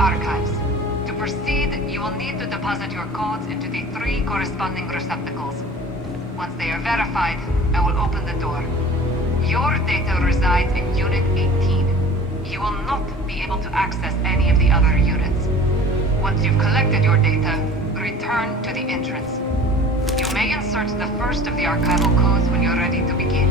archives. To proceed, you will need to deposit your codes into the 3 corresponding receptacles. Once they are verified, I will open the door. Your data resides in Unit 18. You will not be able to access any of the other units. Once you've collected your data, return to the entrance. You may insert the first of the archival codes when you're ready to begin.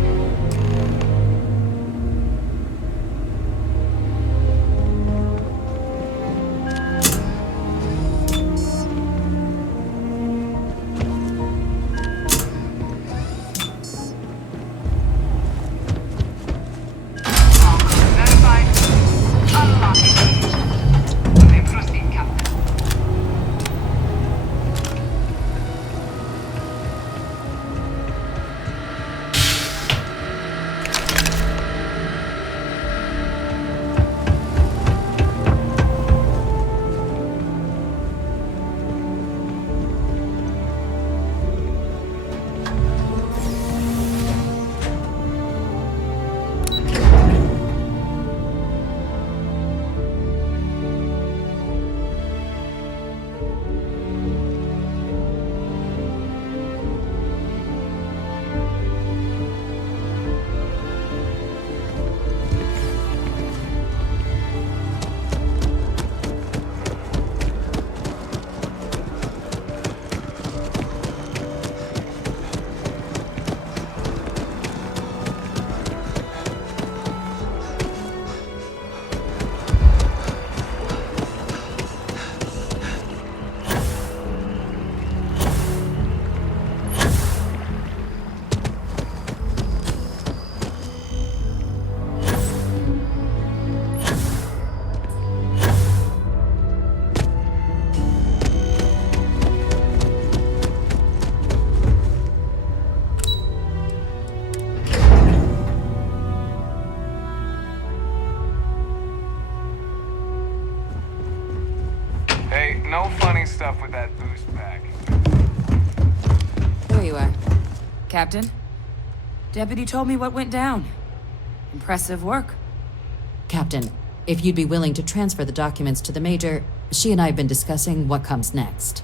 No funny stuff with that boost pack. There you are. Captain, Deputy told me what went down. Impressive work. Captain, if you'd be willing to transfer the documents to the Major, she and I have been discussing what comes next.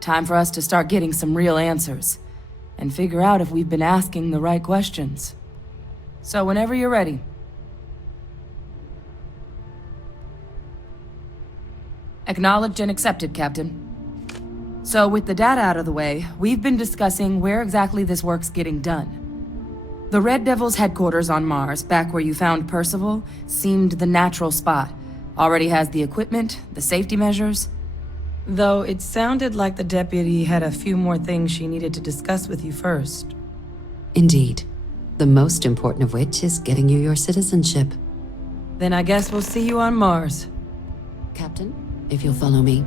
Time for us to start getting some real answers, and figure out if we've been asking the right questions. So whenever you're ready. Acknowledged and accepted, Captain. So with the data out of the way, we've been discussing where exactly this work's getting done. The Red Devil's headquarters on Mars, back where you found Percival, seemed the natural spot. Already has the equipment, the safety measures. Though it sounded like the deputy had a few more things she needed to discuss with you first. Indeed. The most important of which is getting you your citizenship. Then I guess we'll see you on Mars. Captain, if you'll follow me.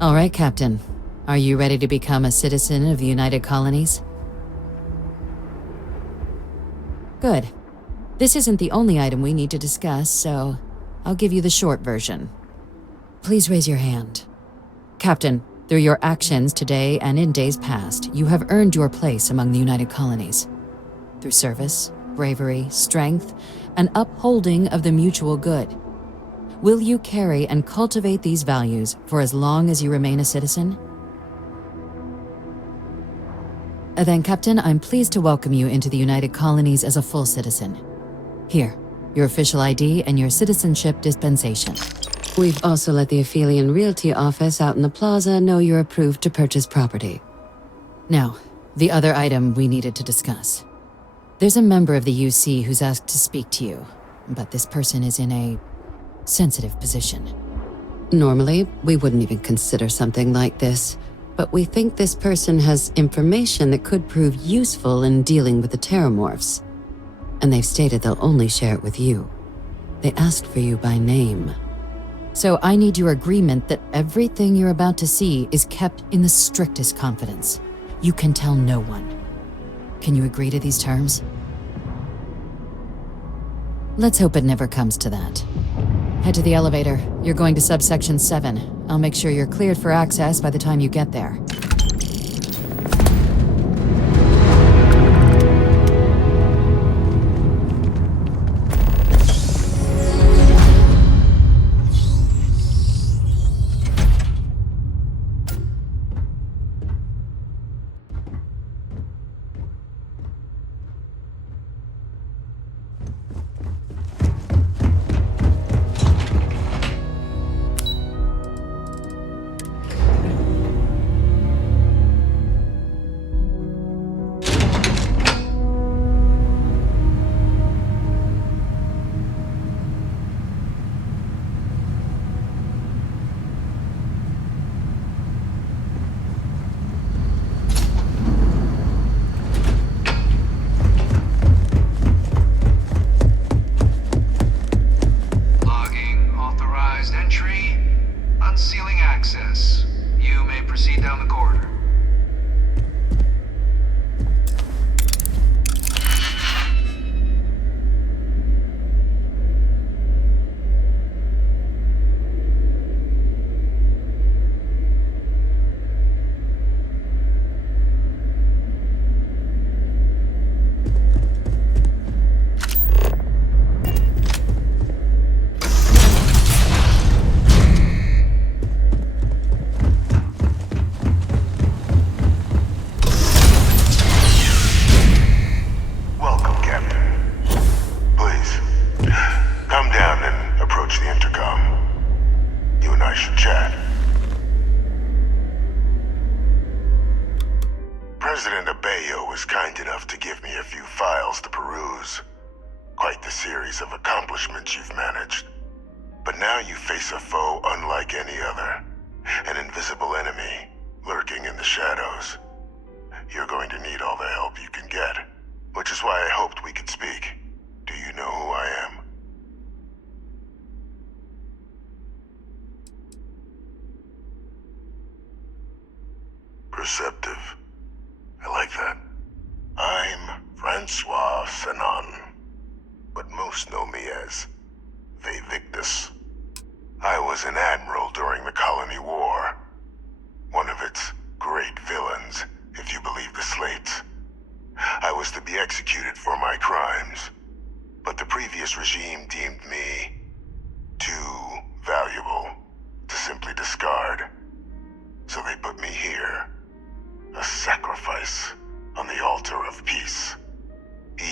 All right, Captain. Are you ready to become a citizen of the United Colonies? Good. This isn't the only item we need to discuss, so I'll give you the short version. Please raise your hand. Captain, through your actions today and in days past, you have earned your place among the United Colonies. Through service, bravery, strength, an upholding of the mutual good. Will you carry and cultivate these values for as long as you remain a citizen? Then, Captain, I'm pleased to welcome you into the United Colonies as a full citizen. Here, your official ID and your citizenship dispensation. We've also let the Aphelion Realty office out in the plaza know you're approved to purchase property. Now, the other item we needed to discuss. There's a member of the UC who's asked to speak to you, but this person is in a sensitive position. Normally, we wouldn't even consider something like this, but we think this person has information that could prove useful in dealing with the Terramorphs. And they've stated they'll only share it with you. They asked for you by name. So I need your agreement that everything you're about to see is kept in the strictest confidence. You can tell no one. Can you agree to these terms? Let's hope it never comes to that. Head to the elevator. You're going to subsection 7. I'll make sure you're cleared for access by the time you get there. Perceptive. I like that. I'm Francois Sanon, but most know me as Vivictus. I was an admiral during the Colony War. One of its great villains, if you believe the slates. I was to be executed for my crimes, but the previous regime deemed me too valuable to simply discard. So they put me here, a sacrifice on the altar of peace.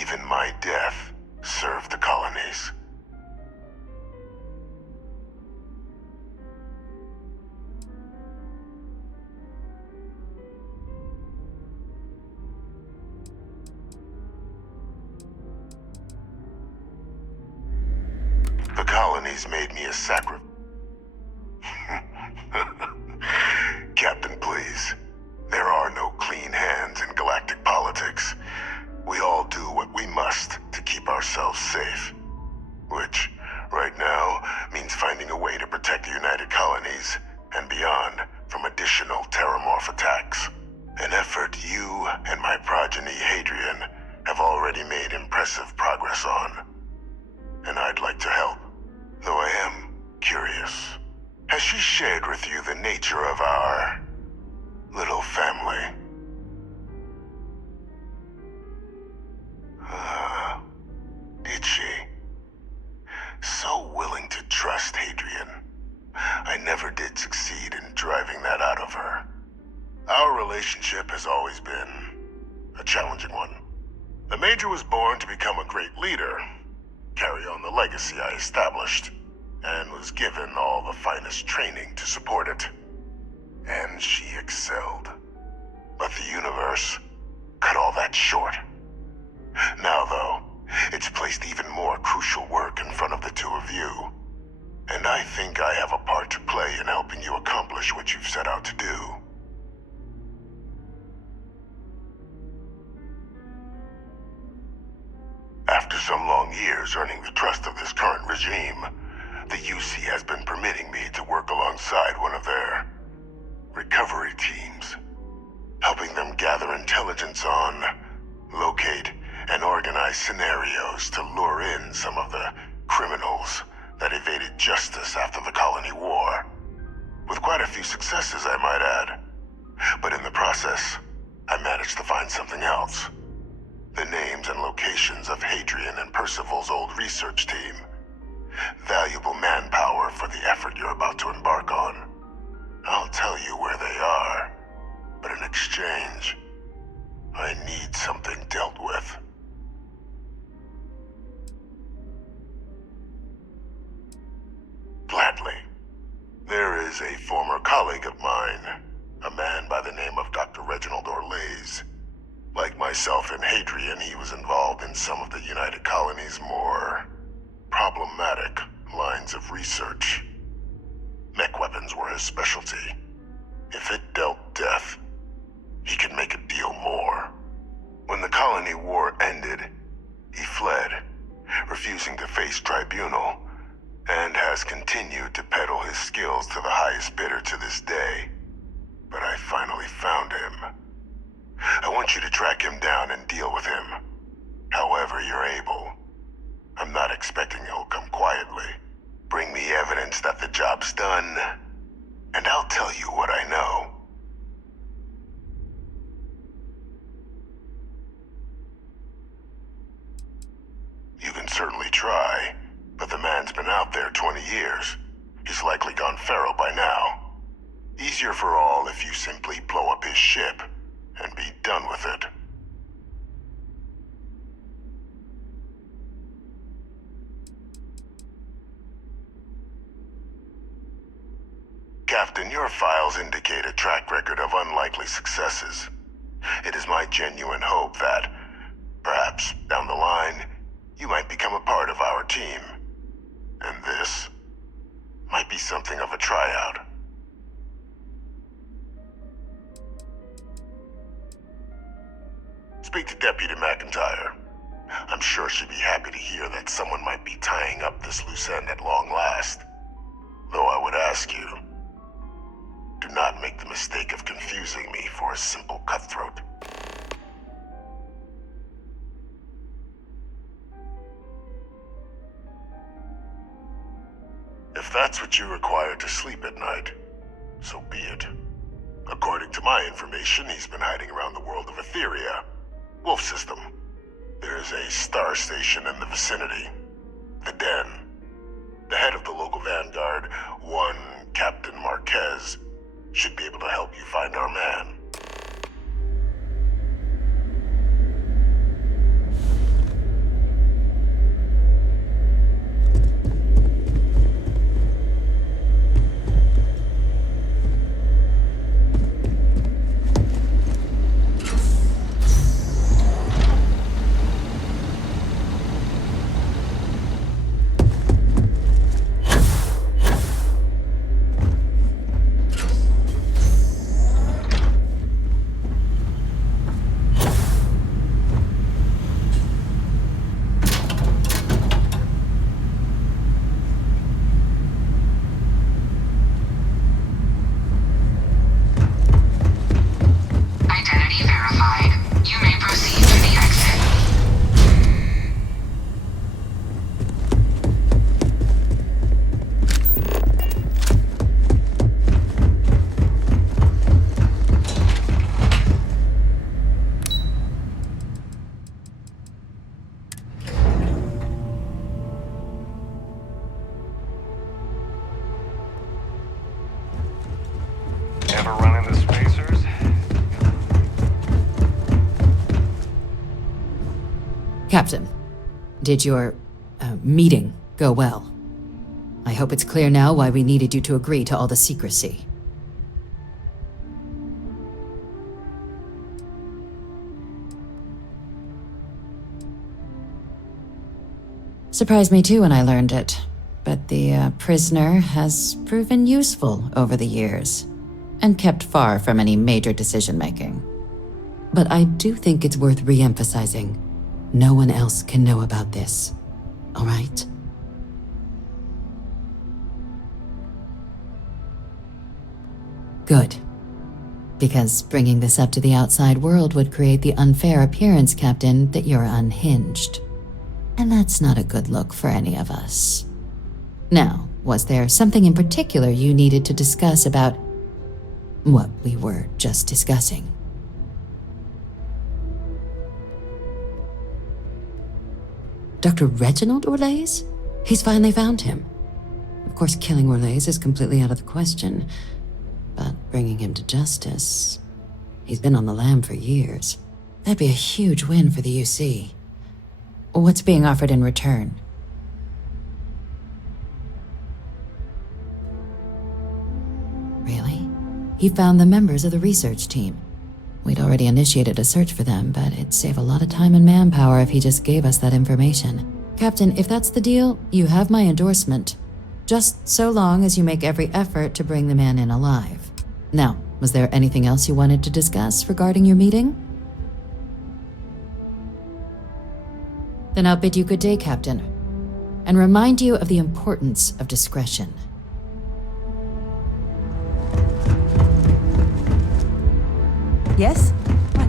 Even my death served the colonies. The colonies made me a sacrifice. Captain, please. There are no clean hands in galactic politics. We all do what we must to keep ourselves safe. Which, right now, means finding a way to protect the United Colonies and beyond from additional Terramorph attacks. An effort you and my progeny Hadrian have already made impressive progress on. And I'd like to help, though I am curious. Has she shared with you the nature of our little family? Did she? leadership has always been a challenging one. The Major was born to become a great leader, carry on the legacy I established, and was given all the finest training to support it. And she excelled. But the universe cut all that short. Now, though, it's placed even more crucial work in front of the two of you. And I think I have a part to play in helping you accomplish what you've set out to do. After some long years earning the trust of this current regime, the UC has been permitting me to work alongside one of their recovery teams, helping them gather intelligence on, locate, and organize scenarios to lure in some of the criminals that evaded justice after the colony war. With quite a few successes, I might add. But in the process, I managed to find something else. The names and locations of Hadrian and Percival's old research team. Valuable manpower for the effort you're about to embark on. I'll tell you where they are, but in exchange, I need something dealt with. Gladly. There is a former colleague of mine, a man by the name of Dr. Reginald Orlaise. Like myself and Hadrian, he was involved in some of the United Colony's more problematic lines of research. Mech weapons were his specialty. If it dealt death, he could make a deal more. When the colony war ended, he fled, refusing to face tribunal, and has continued to peddle his skills to the highest bidder to this day. But I finally found him. I want you to track him down and deal with him, however you're able. I'm not expecting he'll come quietly. Bring me evidence that the job's done, and I'll tell you what I know. You can certainly try, but the man's been out there 20 years. He's likely gone feral by now. Easier for all if you simply blow up his ship and be done with it. Captain, your files indicate a track record of unlikely successes. It is my genuine hope that, perhaps down the line, you might become a part of our team. And this might be something of a tryout. Speak to Deputy McIntyre. I'm sure she'd be happy to hear that someone might be tying up this loose end at long last. Though I would ask you, do not make the mistake of confusing me for a simple cutthroat. If that's what you require to sleep at night, so be it. According to my information, he's been hiding around the world of Etheria, Wolf System. There's a star station in the vicinity, the Den. The head of the local vanguard, one Captain Marquez, should be able to help you find our man. Captain, did your meeting go well? I hope it's clear now why we needed you to agree to all the secrecy. Surprised me too when I learned it, but the prisoner has proven useful over the years, and kept far from any major decision-making. But I do think it's worth re-emphasizing. No one else can know about this, all right? Good. Because bringing this up to the outside world would create the unfair appearance, Captain, that you're unhinged. And that's not a good look for any of us. Now, was there something in particular you needed to discuss about what we were just discussing? Dr. Reginald Orlaise? He's finally found him. Of course, killing Orlaise is completely out of the question, but bringing him to justice... He's been on the lam for years. That'd be a huge win for the UC. What's being offered in return? Really? He found the members of the research team. We'd already initiated a search for them, but it'd save a lot of time and manpower if he just gave us that information. Captain, if that's the deal, you have my endorsement. Just so long as you make every effort to bring the man in alive. Now, was there anything else you wanted to discuss regarding your meeting? Then I'll bid you good day, Captain, and remind you of the importance of discretion. Yes? What?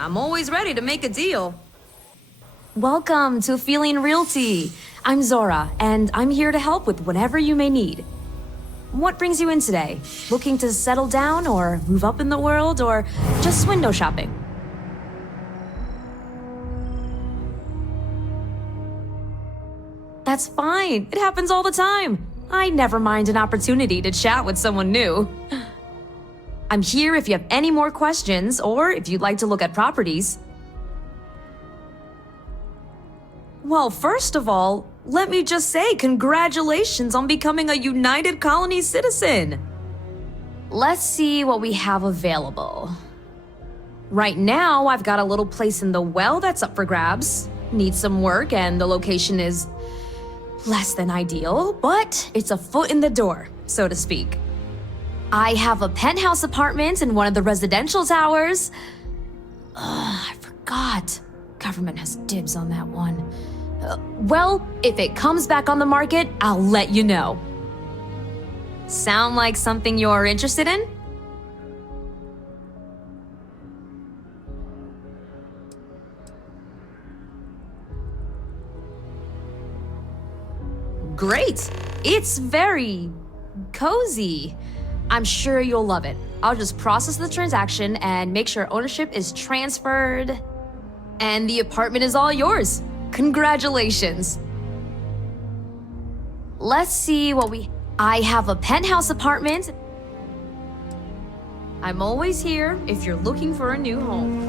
I'm always ready to make a deal. Welcome to Feeling Realty. I'm Zora, and I'm here to help with whatever you may need. What brings you in today? Looking to settle down or move up in the world or just window shopping? That's fine. It happens all the time. I never mind an opportunity to chat with someone new. I'm here if you have any more questions or if you'd like to look at properties. Well, first of all, let me just say congratulations on becoming a United Colony citizen. Let's see what we have available. Right now, I've got a little place in the well that's up for grabs. Needs some work and the location is less than ideal, but it's a foot in the door, so to speak. I have a penthouse apartment in one of the residential towers. I forgot. Government has dibs on that one. Well, if it comes back on the market, I'll let you know. Sound like something you're interested in? Great! It's very cozy. I'm sure you'll love it. I'll just process the transaction and make sure ownership is transferred. And the apartment is all yours. Congratulations. Let's see what I have a penthouse apartment. I'm always here if you're looking for a new home.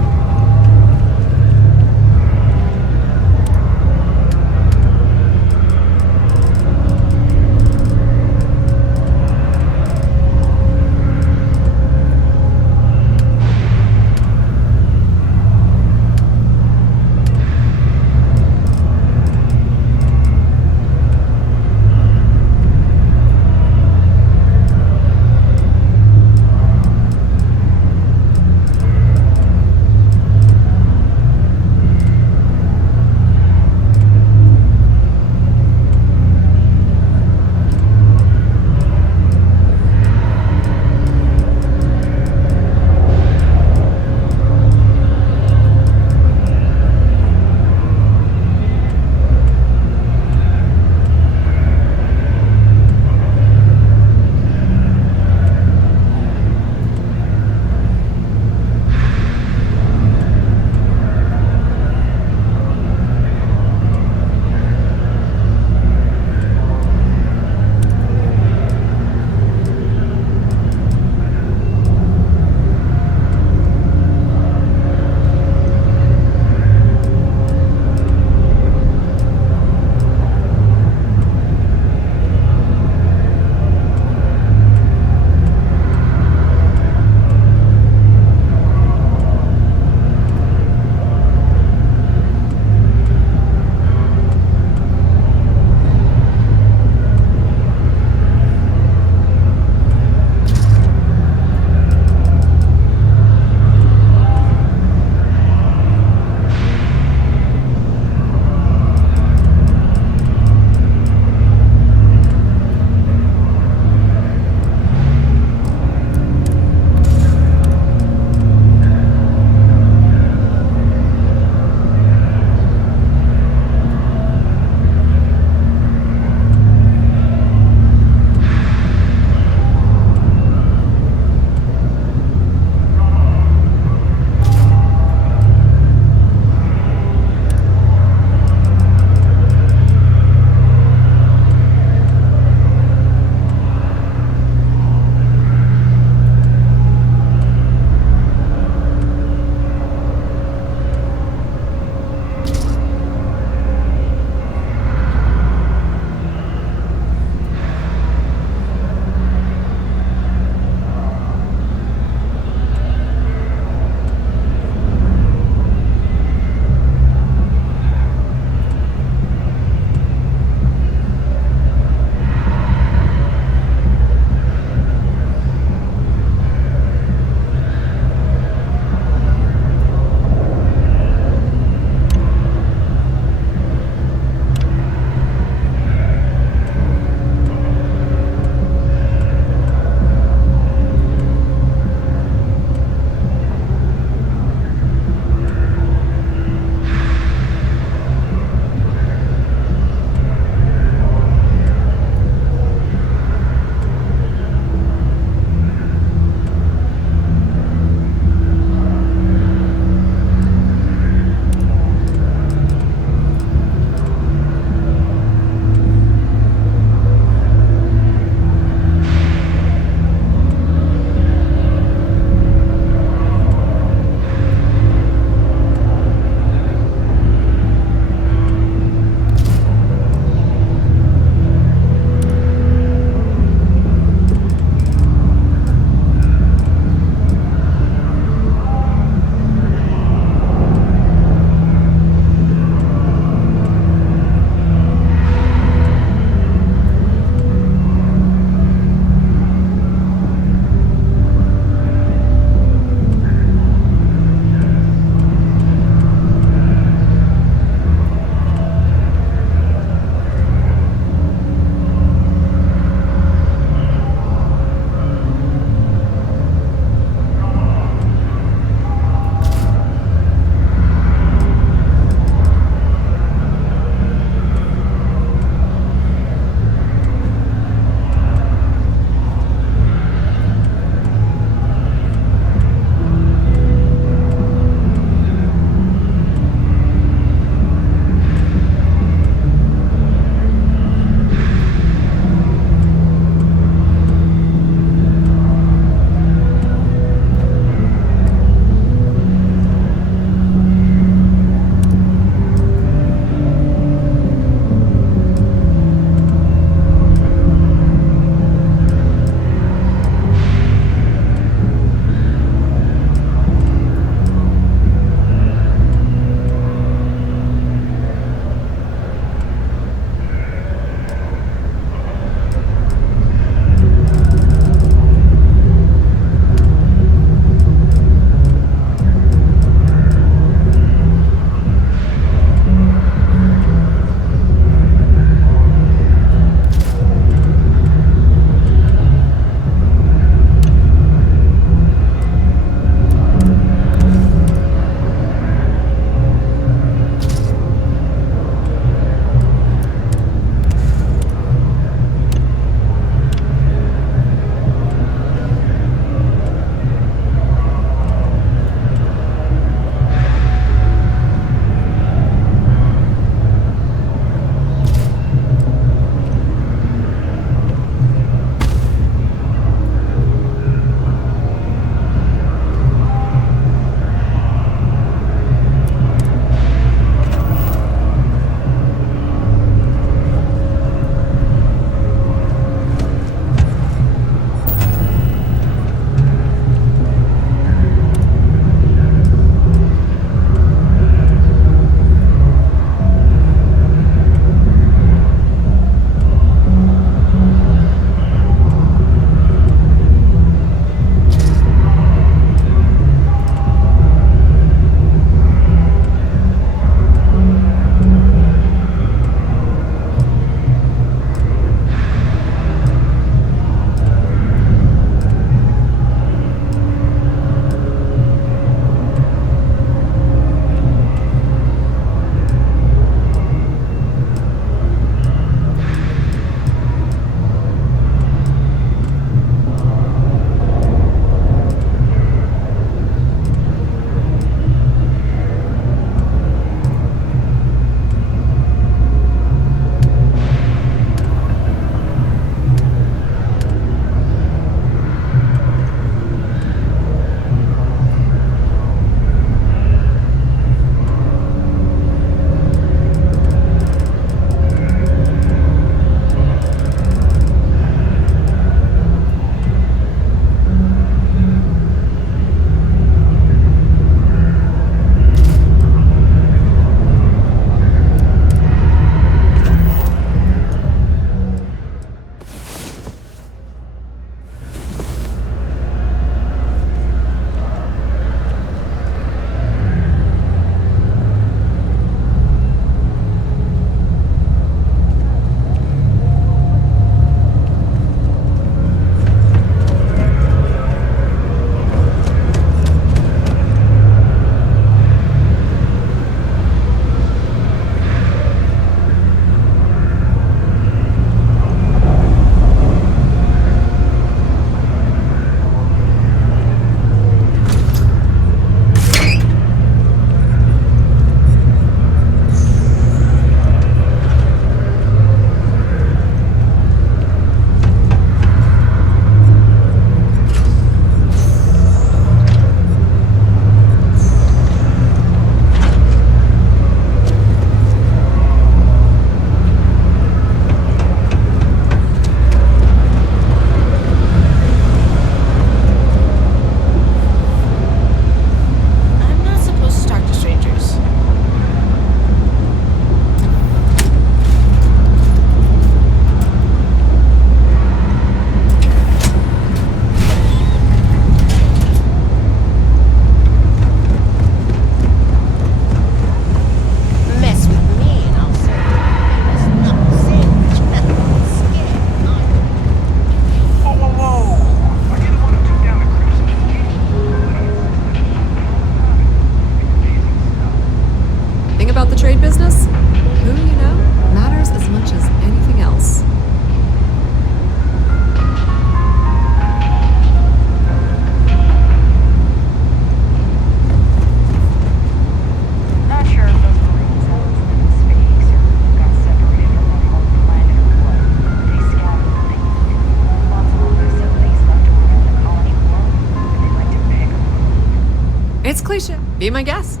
It's cliche. Be my guest.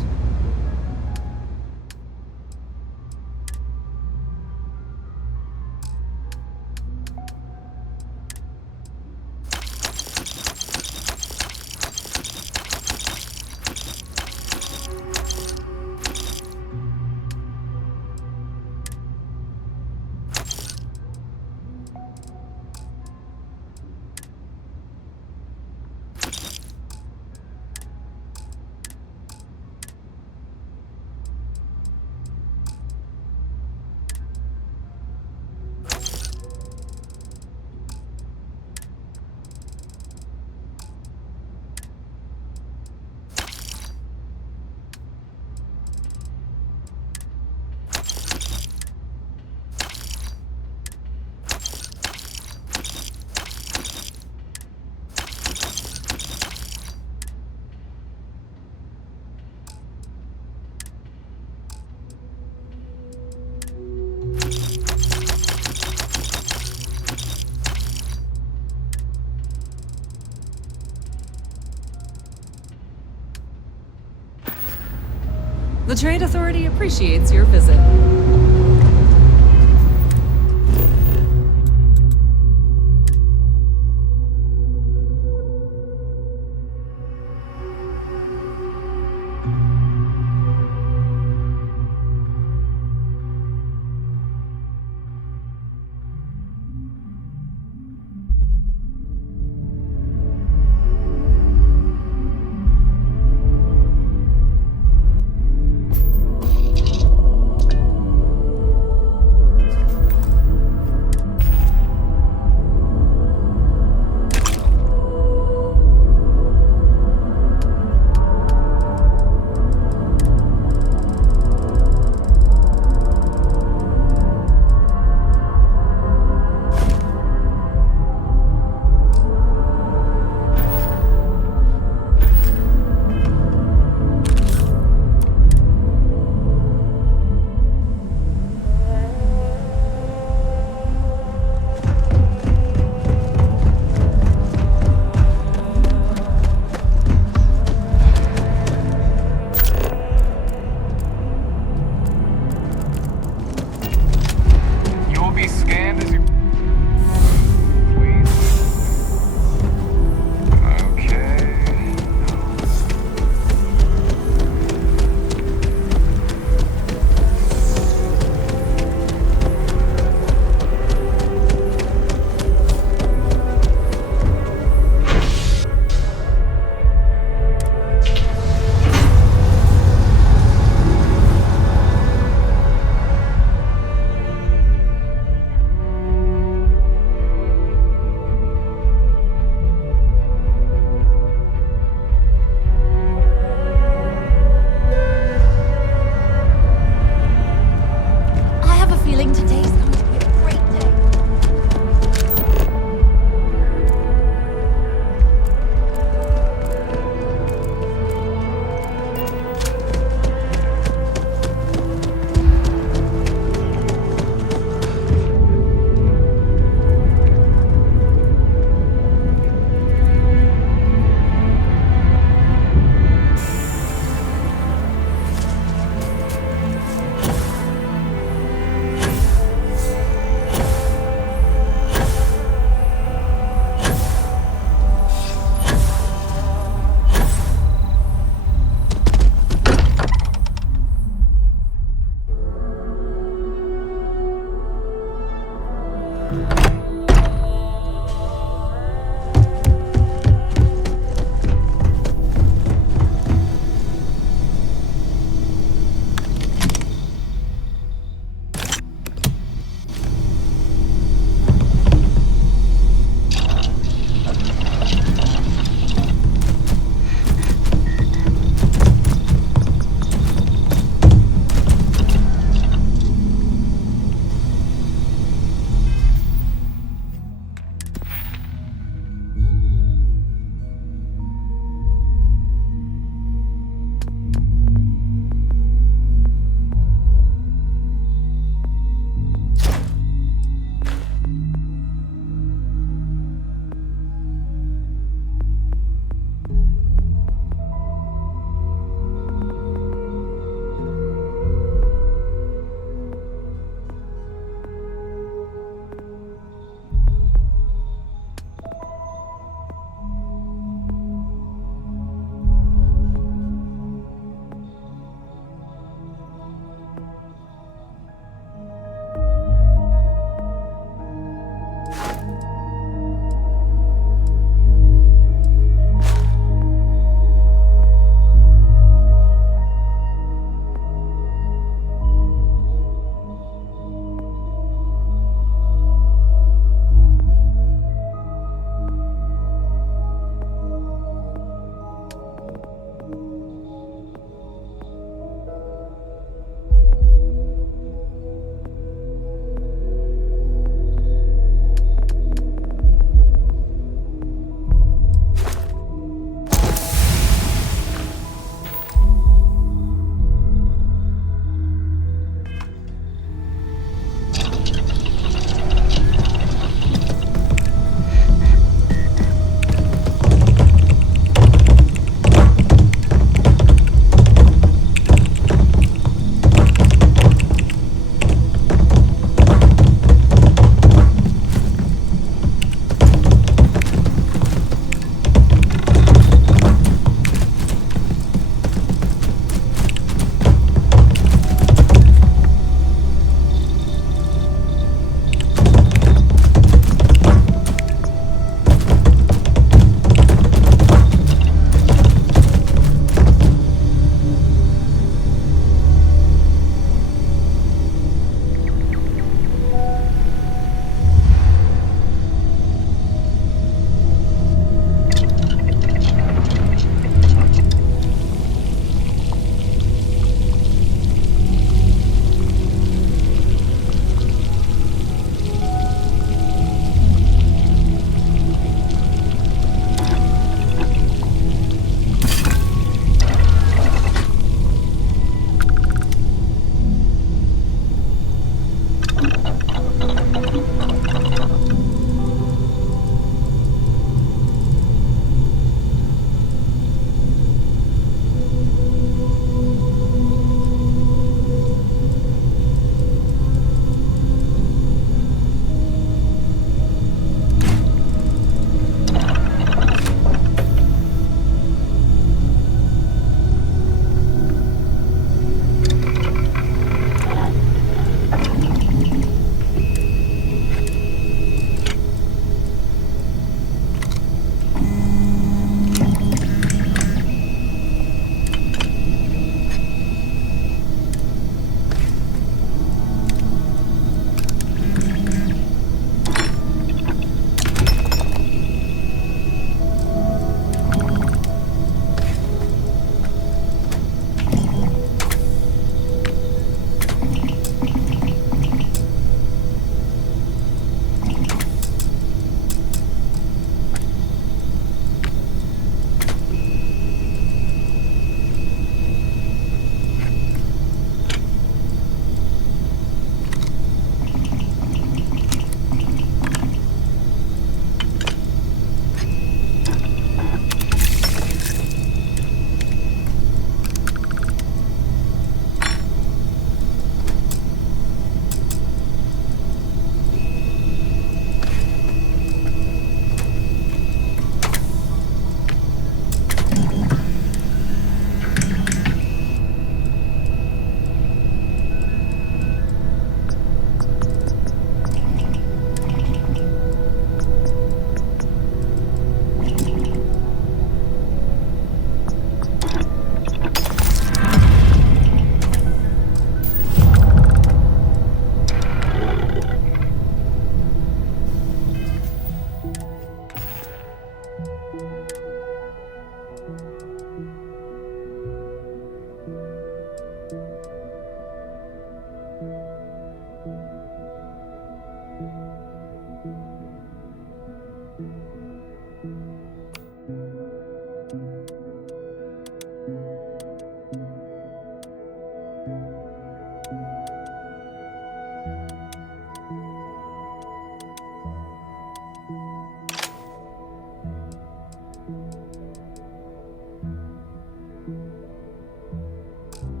The Trade Authority appreciates your visit.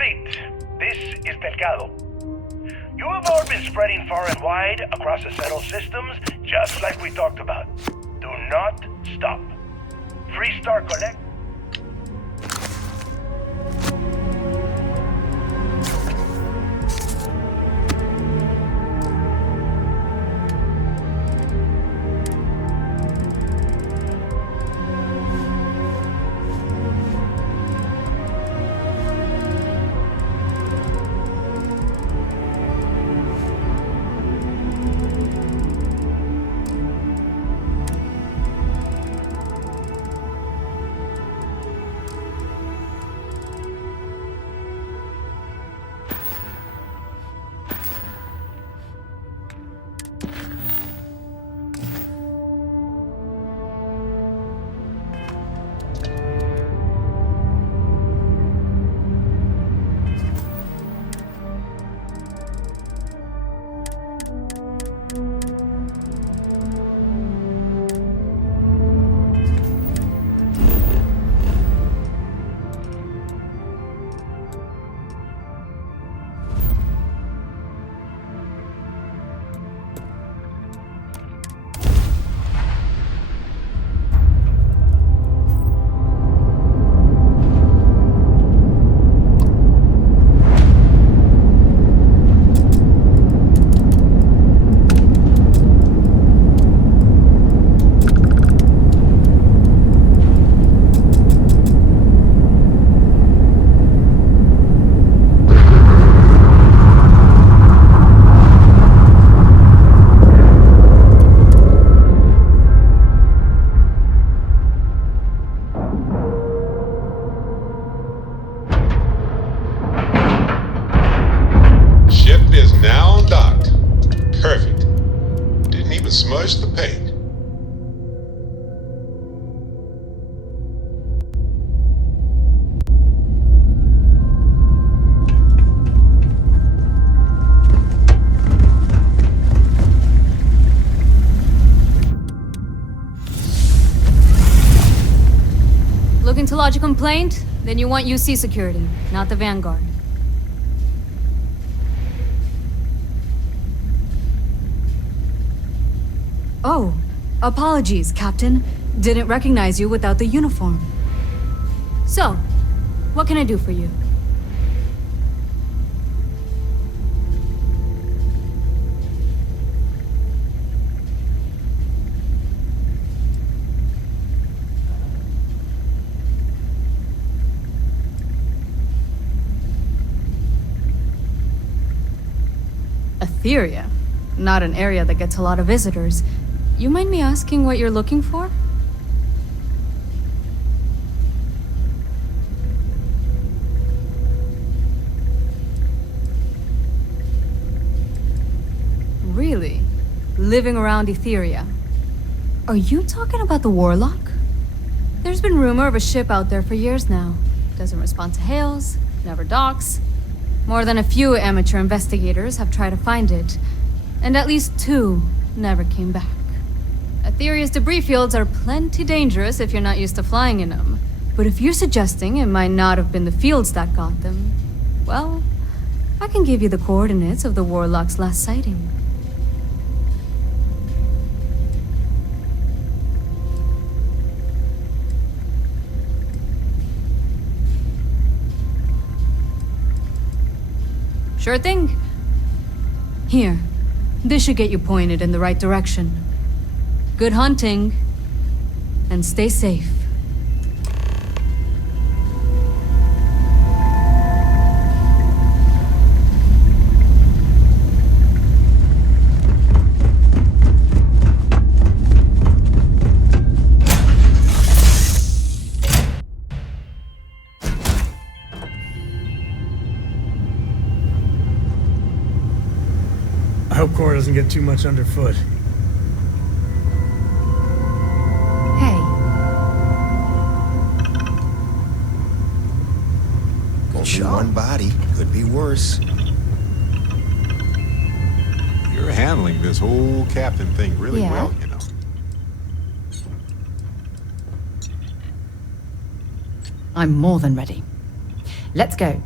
fleet, this is Delgado. You have all been spreading far and wide across the settled systems, just like we talked about. Do not stop. Freestar Collect. Smudge the paint. Looking to lodge a complaint? Then you want UC security, not the Vanguard. Oh, apologies, Captain. Didn't recognize you without the uniform. So, what can I do for you? Etheria? Not an area that gets a lot of visitors. You mind me asking what you're looking for? Really? Living around Etheria? Are you talking about the Warlock? There's been rumor of a ship out there for years now. Doesn't respond to hails, never docks. More than a few amateur investigators have tried to find it, and at least 2 never came back. Etheria's debris fields are plenty dangerous if you're not used to flying in them. But if you're suggesting it might not have been the fields that got them, well, I can give you the coordinates of the Warlock's last sighting. Sure thing. Here, this should get you pointed in the right direction. Good hunting, and stay safe. I hope Cora doesn't get too much underfoot. One body. Could be worse. You're handling this whole captain thing really well, you know. I'm more than ready. Let's go.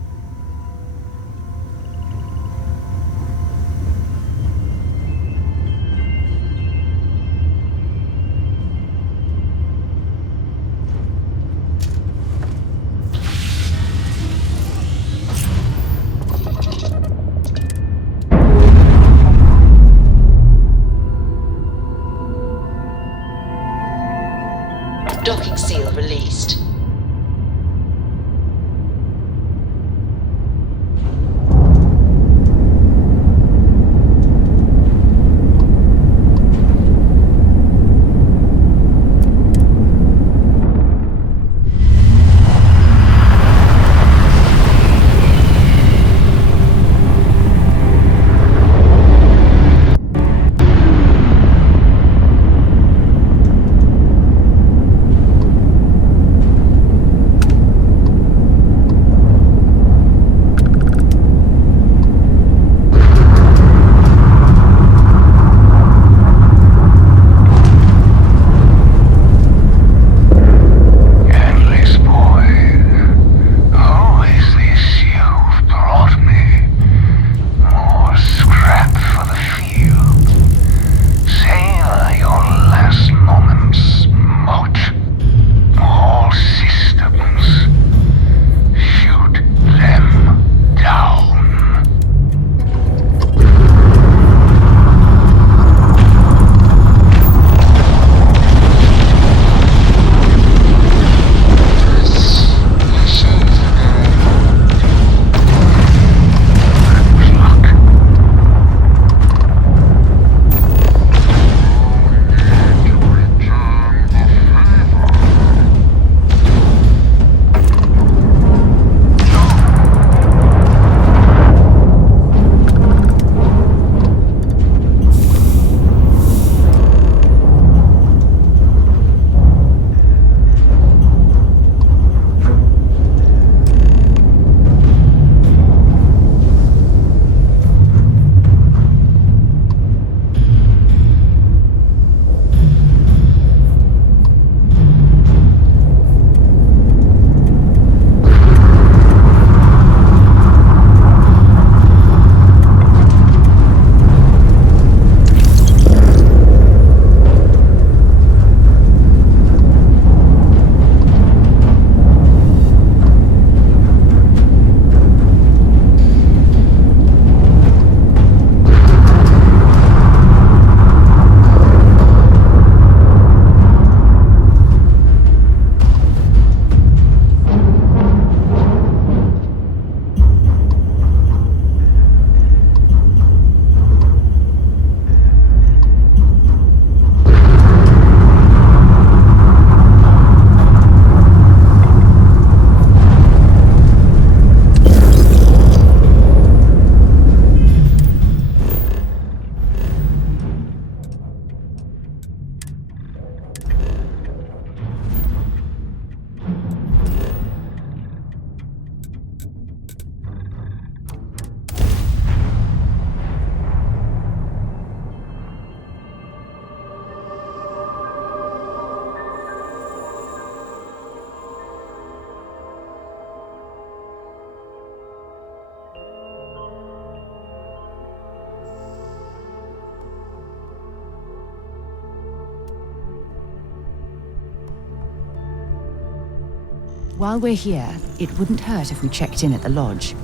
While we're here, it wouldn't hurt if we checked in at the lodge.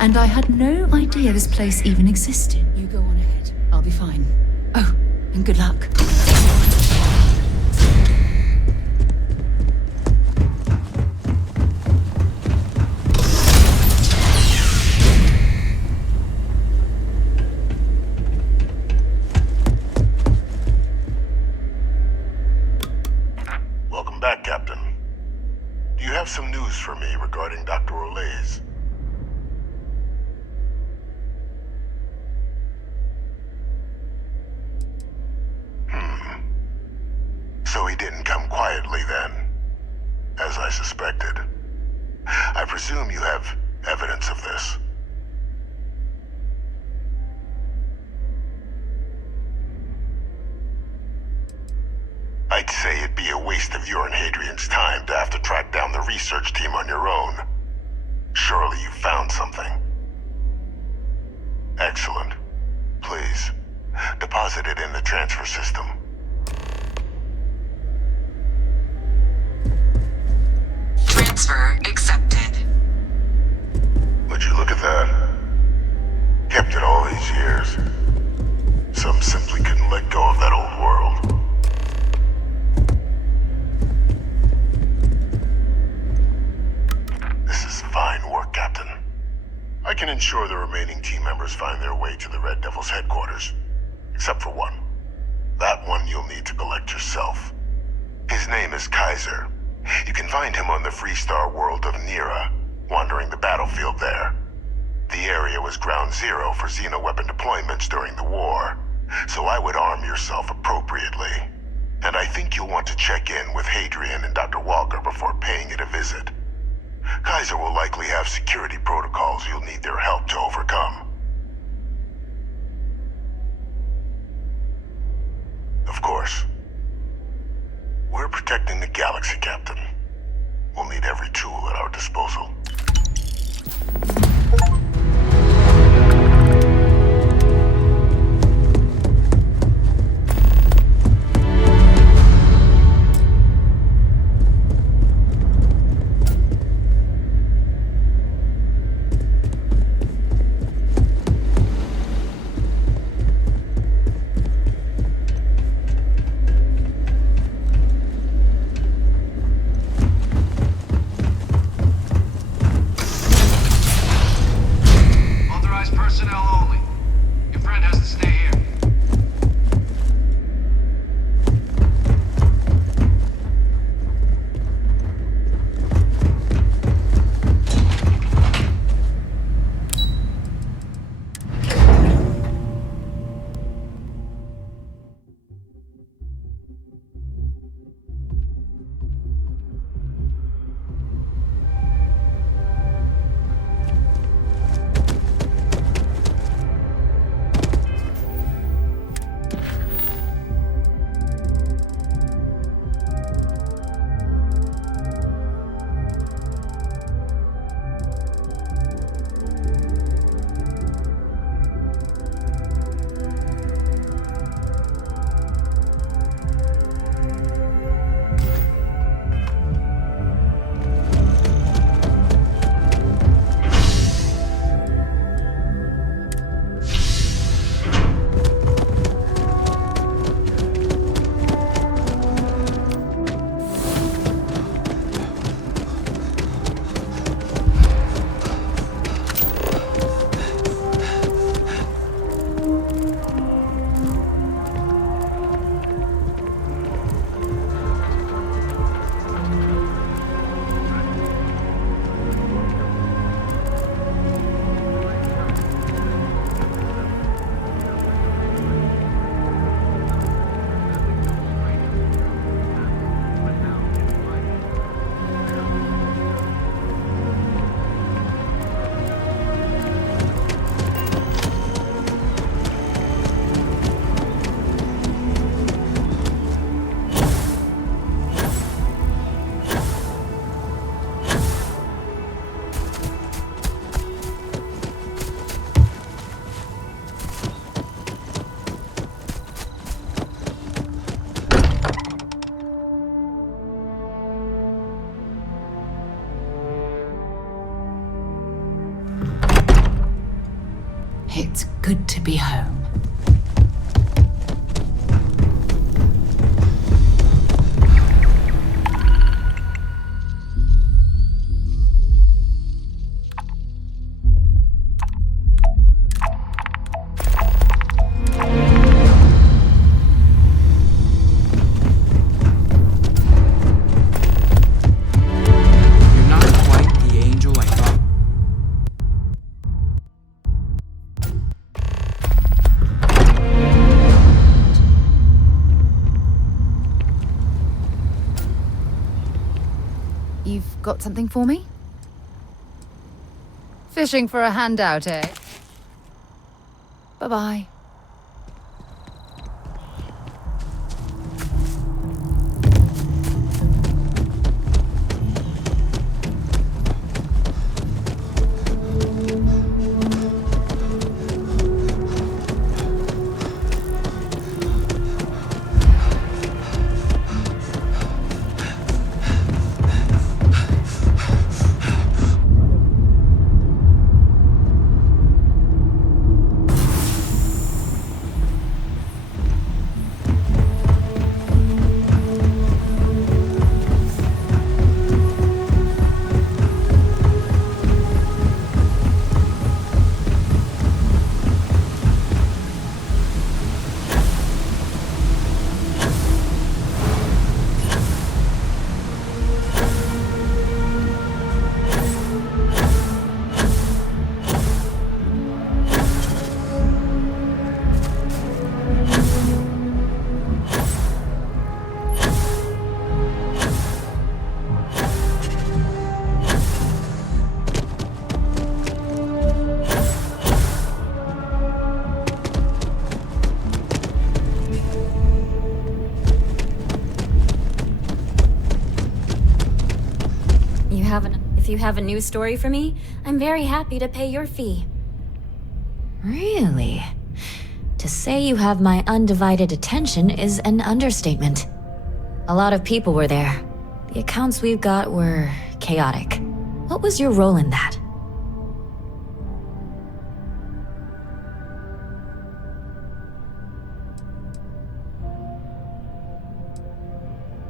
And I had no idea this place even existed. You go on ahead. I'll be fine. Oh, and good luck. Welcome back, Captain. Do you have some news for me regarding Dr. Olays? So he didn't come quietly then, as I suspected. I presume you have evidence of this. I'd say it'd be a waste of your and Hadrian's time to have to track down the research team on your own. Surely you found something. Excellent. Please, deposit it in the transfer system. Transfer accepted. Would you look at that? Kept it all these years. Some simply couldn't let go of that old world. This is fine work, Captain. I can ensure the remaining team members find their way to the Red Devil's headquarters. Except for one. That one you'll need to collect yourself. His name is Kaiser. You can find him on the Freestar world of Nira, wandering the battlefield there. The area was ground zero for xeno-weapon deployments during the war, so I would arm yourself appropriately. And I think you'll want to check in with Hadrian and Dr. Walker before paying it a visit. Kaiser will likely have security protocols you'll need their help to overcome. Of course, we're protecting the galaxy, Captain. We'll need every tool at our disposal. be home. You've got something for me? Fishing for a handout, eh? Bye-bye. If you have a news story for me, I'm very happy to pay your fee. Really? To say you have my undivided attention is an understatement. A lot of people were there. The accounts we've got were chaotic. What was your role in that?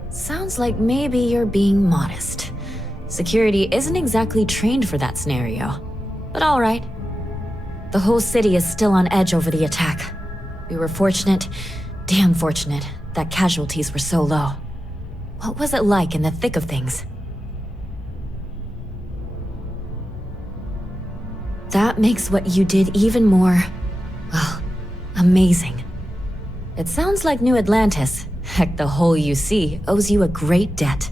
Sounds like maybe you're being modest. Security isn't exactly trained for that scenario. But all right. The whole city is still on edge over the attack. We were fortunate, damn fortunate, that casualties were so low. What was it like in the thick of things? That makes what you did even more, well, amazing. It sounds like New Atlantis, heck, the whole UC, owes you a great debt.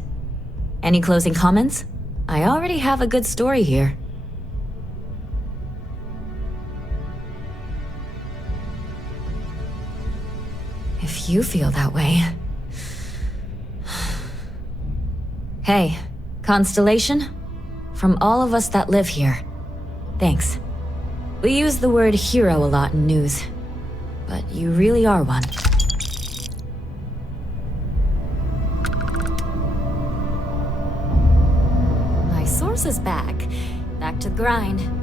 Any closing comments? I already have a good story here. If you feel that way. Hey, Constellation? From all of us that live here, thanks. We use the word hero a lot in news, but you really are one. My source is back to the grind.